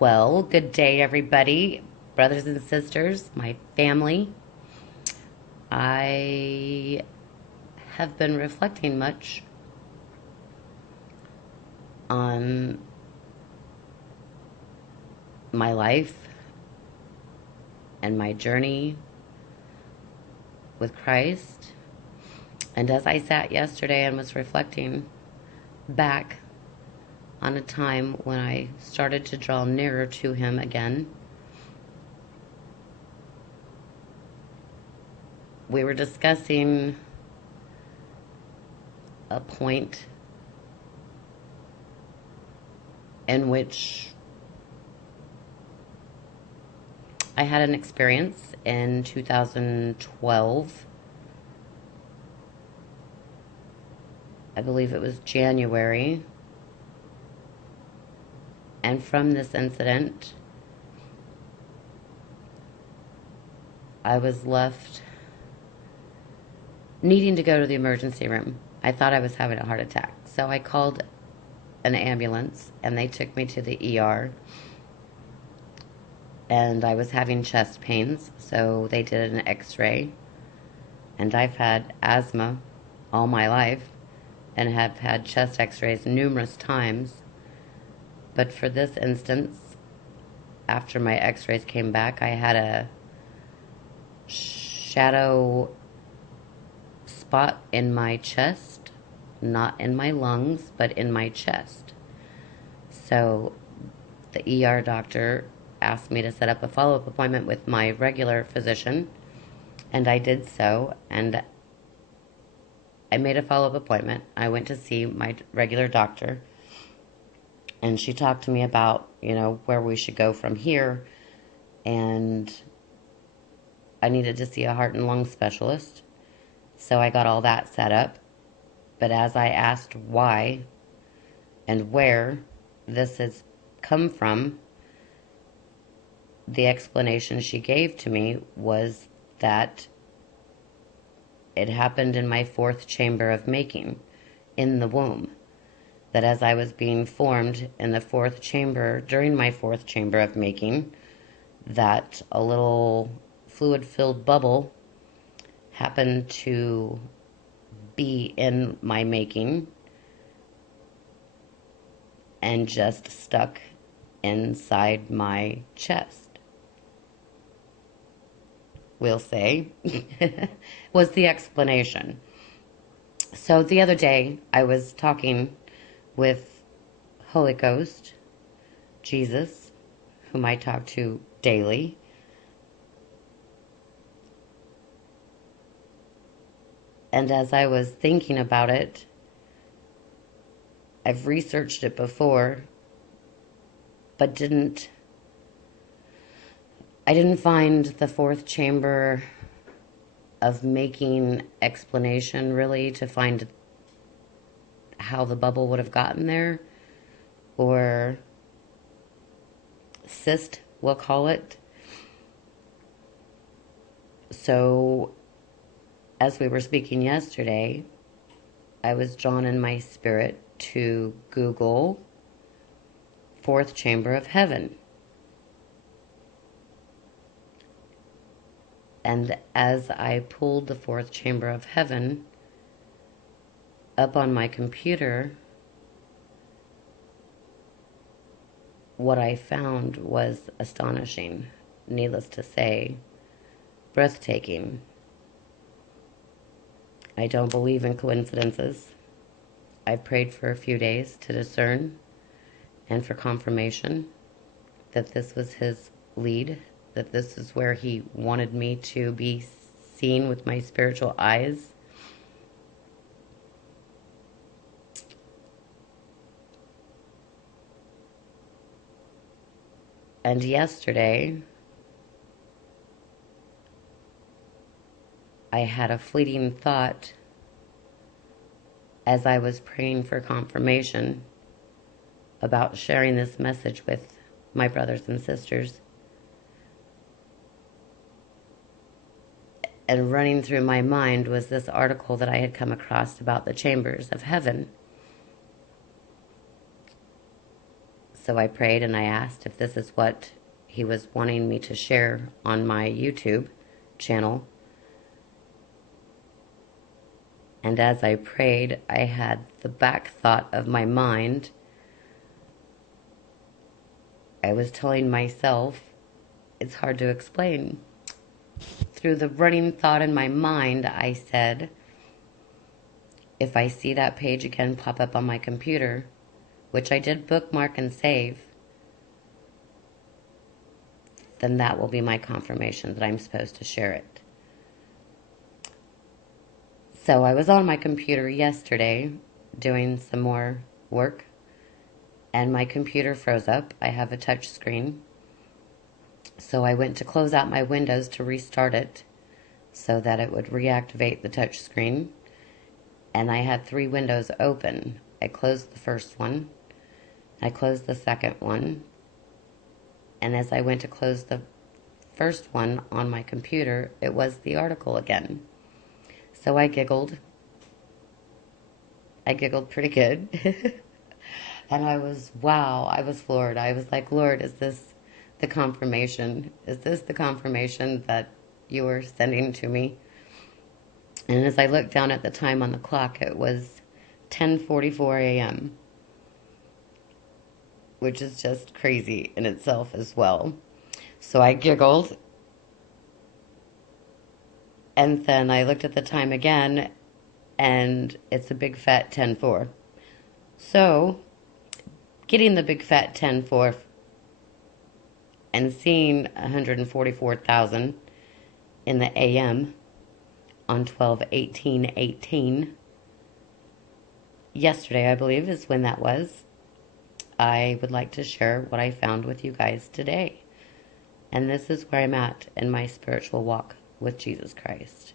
Well, good day, everybody, brothers and sisters, my family. I have been reflecting much on my life and my journey with Christ. And as I sat yesterday and was reflecting back on a time when I started to draw nearer to Him again, we were discussing a point in which I had an experience in 2012. I believe it was January. And from this incident, I was left needing to go to the emergency room. I thought I was having a heart attack. So I called an ambulance and they took me to the ER. And I was having chest pains, so they did an x-ray. And I've had asthma all my life and have had chest x-rays numerous times. But for this instance, after my x-rays came back, I had a shadow spot in my chest, not in my lungs, but in my chest. So the ER doctor asked me to set up a follow-up appointment with my regular physician, and I did so, and I made a follow-up appointment. I went to see my regular doctor, and she talked to me about, where we should go from here, and I needed to see a heart and lung specialist, so I got all that set up. But as I asked why and where this has come from, the explanation she gave to me was that it happened in my fourth chamber of making, in the womb. That as I was being formed in the fourth chamber, during my fourth chamber of making, that a little fluid-filled bubble happened to be in my making and just stuck inside my chest, we'll say, was the explanation. So the other day, I was talking with Holy Ghost, Jesus, whom I talk to daily. And as I was thinking about it, I've researched it before, but I didn't find the fourth chamber of making explanation really to find how the bubble would have gotten there, or cyst, we'll call it. So as we were speaking yesterday, I was drawn in my spirit to Google fourth chamber of heaven. And as I pulled the fourth chamber of heaven up on my computer, what I found was astonishing, needless to say, breathtaking. I don't believe in coincidences. I prayed for a few days to discern and for confirmation that this was His lead, that this is where He wanted me to be seen with my spiritual eyes. And yesterday, I had a fleeting thought as I was praying for confirmation about sharing this message with my brothers and sisters. And running through my mind was this article that I had come across about the chambers of heaven. So I prayed and I asked if this is what he was wanting me to share on my YouTube channel. And as I prayed, I had the back thought of my mind. I was telling myself, it's hard to explain. Through the running thought in my mind, I said, if I see that page again pop up on my computer, which I did bookmark and save, then that will be my confirmation that I'm supposed to share it. So I was on my computer yesterday doing some more work, and my computer froze up. I have a touch screen. So I went to close out my windows to restart it so that it would reactivate the touch screen. And I had 3 windows open. I closed the first one. I closed the second one. And as I went to close the first one on my computer, it was the article again. So I giggled. I giggled pretty good. And I was floored. I was like, Lord, is this the confirmation? Is this the confirmation that you were sending to me? And as I looked down at the time on the clock, it was 10:44 a.m., which is just crazy in itself as well. So I giggled. And then I looked at the time again, and it's a big fat 10:04. So, getting the big fat 10:04 and seeing 144,000 in the AM on 12/18/18, yesterday I believe is when that was, I would like to share what I found with you guys today. And this is where I'm at in my spiritual walk with Jesus Christ.